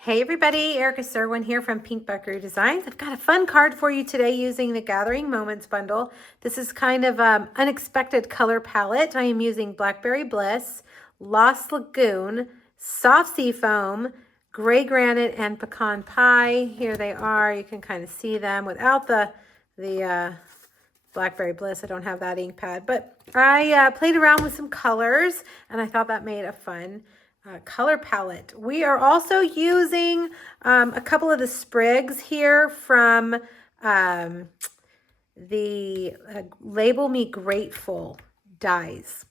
Hey everybody, Erica Serwin here from Pink Buckaroo Designs. I've got a fun card for you today using the Gathering Moments bundle. This is kind of unexpected color palette. I am using Blackberry Bliss, Lost Lagoon, Soft Sea Foam, Gray Granite, and Pecan Pie. Here they are. You can kind of see them without the Blackberry Bliss. I don't have that ink pad, but I played around with some colors and I thought that made a fun color palette. We are also using a couple of the sprigs here from the Label Me Grateful dies.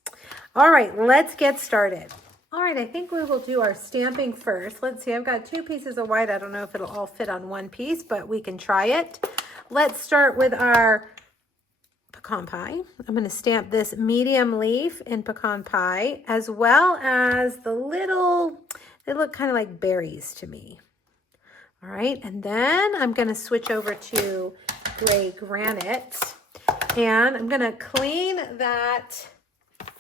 All right, let's get started. All right, I think we will do our stamping first. Let's see, I've got 2 pieces of white. I don't know if it'll all fit on one piece, but we can try it. Let's start with our pecan pie. I'm going to stamp this medium leaf in pecan pie, as well as the little, they look kind of like berries to me. All right, and then I'm going to switch over to Gray Granite, and I'm going to clean that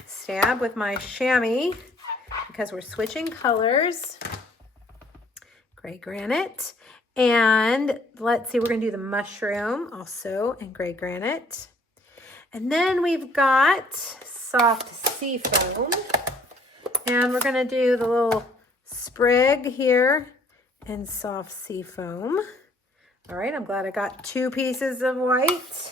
stamp with my chamois because we're switching colors. Gray Granite, and let's see, we're going to do the mushroom also in Gray Granite. And then we've got Soft Sea Foam, and we're going to do the little sprig here in Soft Sea Foam. All right, I'm glad I got 2 pieces of white.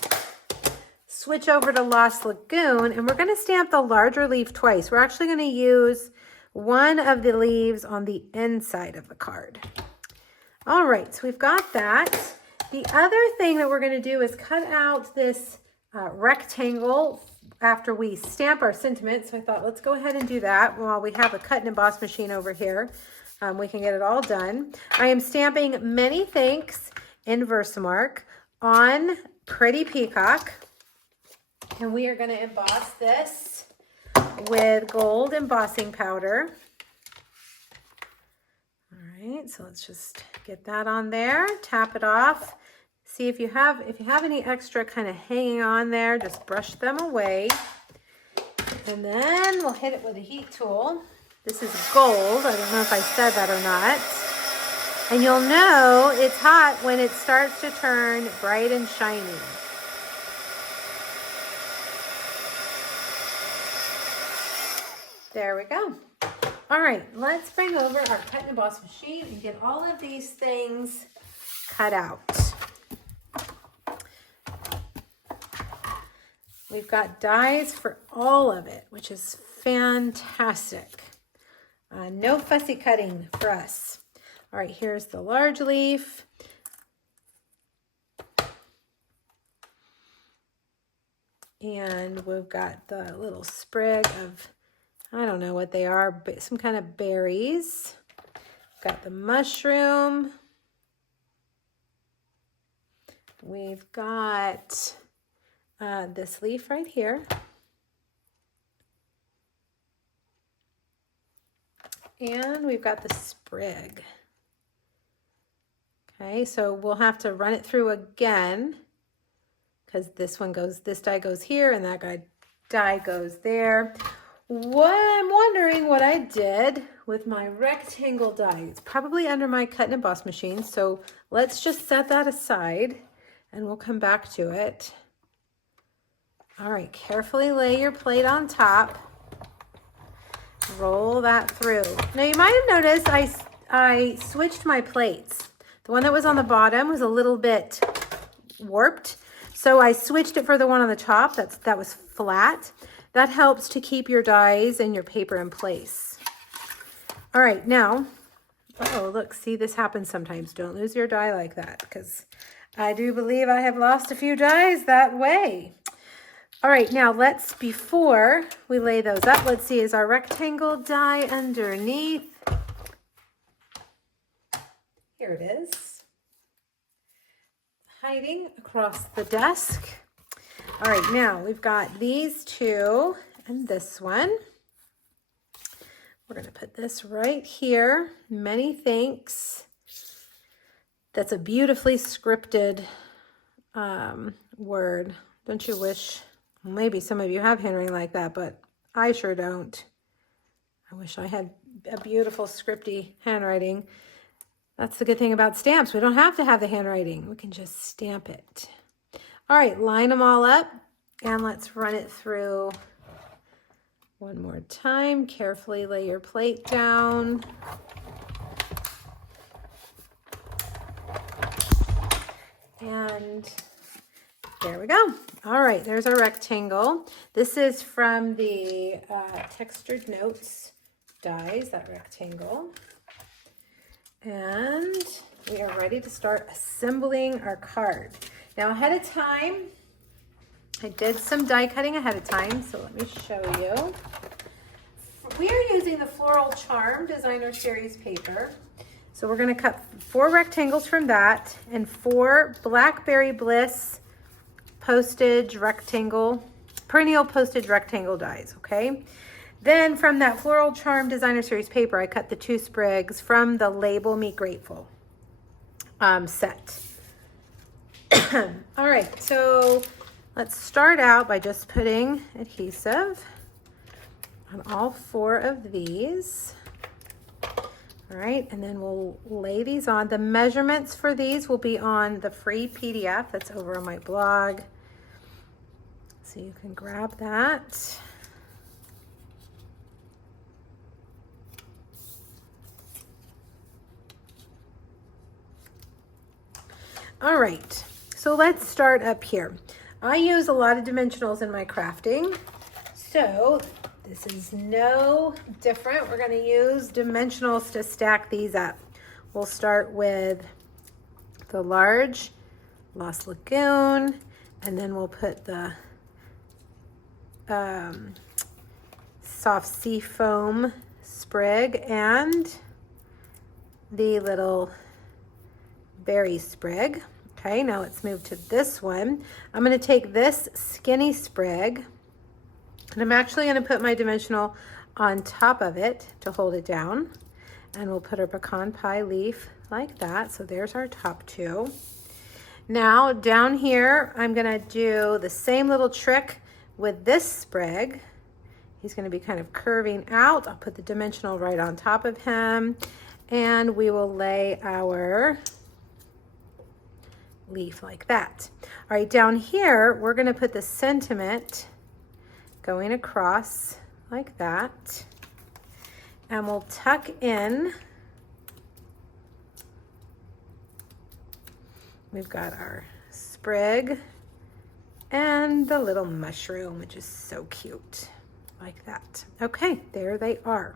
Switch over to Lost Lagoon, and we're going to stamp the larger leaf twice. We're actually going to use one of the leaves on the inside of the card. All right, so we've got that. The other thing that we're going to do is cut out this rectangle after we stamp our sentiment. So I thought, let's go ahead and do that while we have a cut and emboss machine over here. We can get it all done. I am stamping Many Thanks in Versamark on Pretty Peacock. And we are going to emboss this with gold embossing powder. All right, so let's just get that on there, tap it off. See if you have any extra kind of hanging on there, just brush them away. And then we'll hit it with a heat tool. This is gold. I don't know if I said that or not. And you'll know it's hot when it starts to turn bright and shiny. There we go. All right, let's bring over our cut and emboss machine and get all of these things cut out. We've got dies for all of it, which is fantastic. No fussy cutting for us. All right, here's the large leaf. And we've got the little sprig of, I don't know what they are, but some kind of berries. We've got the mushroom. We've got this leaf right here. And we've got the sprig. Okay, so we'll have to run it through again because this die goes here and that die goes there. I'm wondering what I did with my rectangle die. It's probably under my cut and emboss machine, so let's just set that aside and we'll come back to it. All right, carefully lay your plate on top. Roll that through. Now you might have noticed I switched my plates. The one that was on the bottom was a little bit warped, so I switched it for the one on the top that was flat. That helps to keep your dies and your paper in place. All right, now, oh look, see, this happens sometimes. Don't lose your die like that, because I do believe I have lost a few dies that way. All right, now before we lay those up, let's see, is our rectangle die underneath? Here it is, hiding across the desk. All right, now we've got these 2 and this one. We're going to put this right here. Many thanks. That's a beautifully scripted word. Don't you wish? Maybe some of you have handwriting like that, but I sure don't. I wish I had a beautiful scripty handwriting. That's the good thing about stamps. We don't have to have the handwriting. We can just stamp it. All right, line them all up and let's run it through one more time. Carefully lay your plate down. And there we go. All right, there's our rectangle. This is from the Textured Notes dies, that rectangle. And we are ready to start assembling our card. Now ahead of time, I did some die cutting ahead of time, so let me show you. We are using the Floral Charm Designer Series paper. So we're gonna cut 4 rectangles from that and 4 Blackberry Bliss postage rectangle, perennial postage rectangle dies, okay? Then from that Floral Charm Designer Series paper, I cut the 2 sprigs from the Label Me Grateful set. All right, so let's start out by just putting adhesive on all 4 of these. All right, and then we'll lay these on. The measurements for these will be on the free PDF that's over on my blog. So you can grab that. All right, so let's start up here. I use a lot of dimensionals in my crafting, so this is no different. We're going to use dimensionals to stack these up. We'll start with the large Lost Lagoon, and then we'll put the soft sea foam sprig and the little berry sprig. Okay, now let's move to this one. I'm going to take this skinny sprig and I'm actually going to put my dimensional on top of it to hold it down. And we'll put our pecan pie leaf like that. So there's our top 2. Now down here, I'm going to do the same little trick with this sprig. He's going to be kind of curving out. I'll put the dimensional right on top of him. And we will lay our leaf like that. All right, down here, we're going to put the sentiment going across like that. And we'll tuck in. We've got our sprig and the little mushroom, which is so cute, like that. Okay, there they are.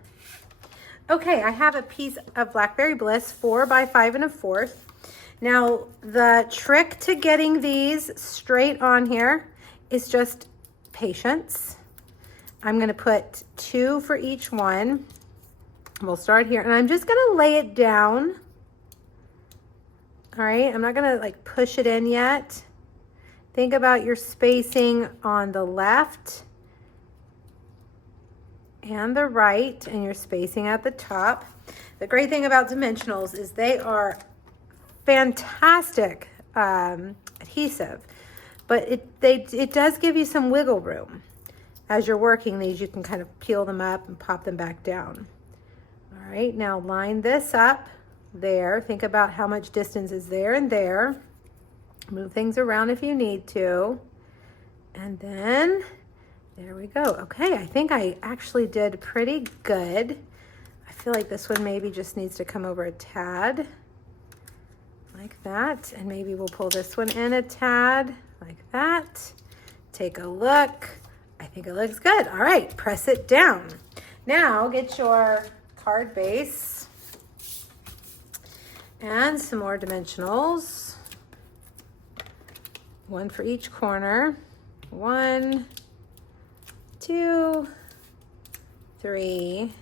Okay, I have a piece of Blackberry Bliss 4 by 5 1/4. Now, the trick to getting these straight on here is just patience. I'm going to put 2 for each one. We'll start here, and I'm just going to lay it down. All right, I'm not going to like push it in yet. Think about your spacing on the left and the right, and your spacing at the top. The great thing about dimensionals is they are fantastic adhesive, but it does give you some wiggle room. As you're working these, you can kind of peel them up and pop them back down. All right, now line this up there. Think about how much distance is there and there. Move things around if you need to. And then, there we go. Okay, I think I actually did pretty good. I feel like this one maybe just needs to come over a tad. Like that. And maybe we'll pull this one in a tad. Like that. Take a look. I think it looks good. All right, press it down. Now get your card base and some more dimensionals. 1 for each corner. 1, 2, 3,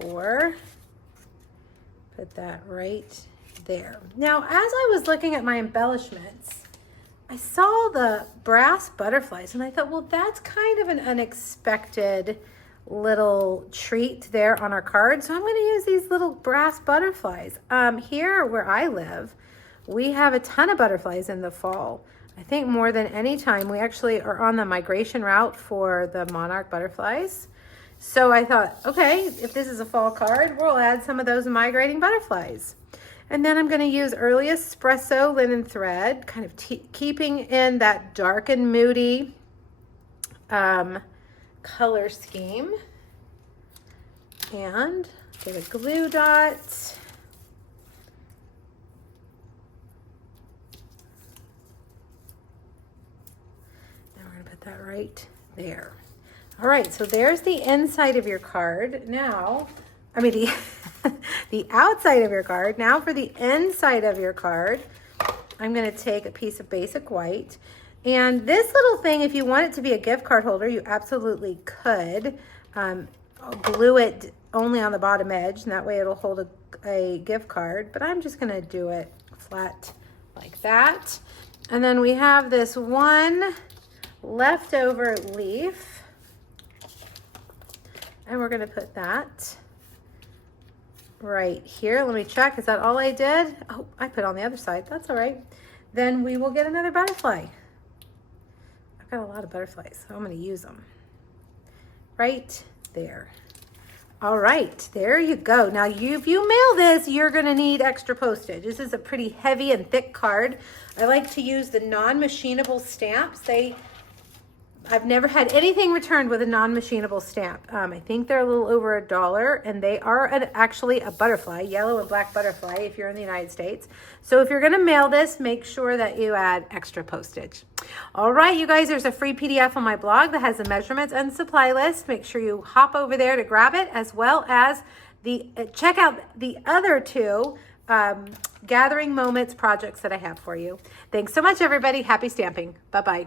4. Put that right there. Now, as I was looking at my embellishments, I saw the brass butterflies and I thought, well, that's kind of an unexpected little treat there on our card. So I'm going to use these little brass butterflies. Here where I live, we have a ton of butterflies in the fall. I think more than any time. We actually are on the migration route for the monarch butterflies. So I thought, okay, if this is a fall card, we'll add some of those migrating butterflies. And then I'm going to use Early Espresso linen thread, kind of keeping in that dark and moody color scheme. And get a glue dot. Now we're going to put that right there. All right, so there's the inside of your card. Now, I mean the outside of your card. Now for the inside of your card, I'm going to take a piece of basic white. And this little thing, if you want it to be a gift card holder, you absolutely could. Glue it only on the bottom edge, and that way it'll hold a gift card. But I'm just going to do it flat like that. And then we have this one leftover leaf. And we're going to put that right here. Let me check. Is that all I did? Oh, I put it on the other side. That's all right. Then we will get another butterfly. I've got a lot of butterflies, so I'm going to use them right there. All right, there you go. Now, if you mail this, you're going to need extra postage. This is a pretty heavy and thick card. I like to use the non-machinable stamps. I've never had anything returned with a non-machinable stamp. I think they're a little over $1, and they are actually a butterfly, yellow and black butterfly if you're in the United States. So if you're going to mail this, make sure that you add extra postage. All right, you guys, there's a free PDF on my blog that has the measurements and supply list. Make sure you hop over there to grab it, as well as check out the other two Gathering Moments projects that I have for you. Thanks so much, everybody. Happy stamping. Bye-bye.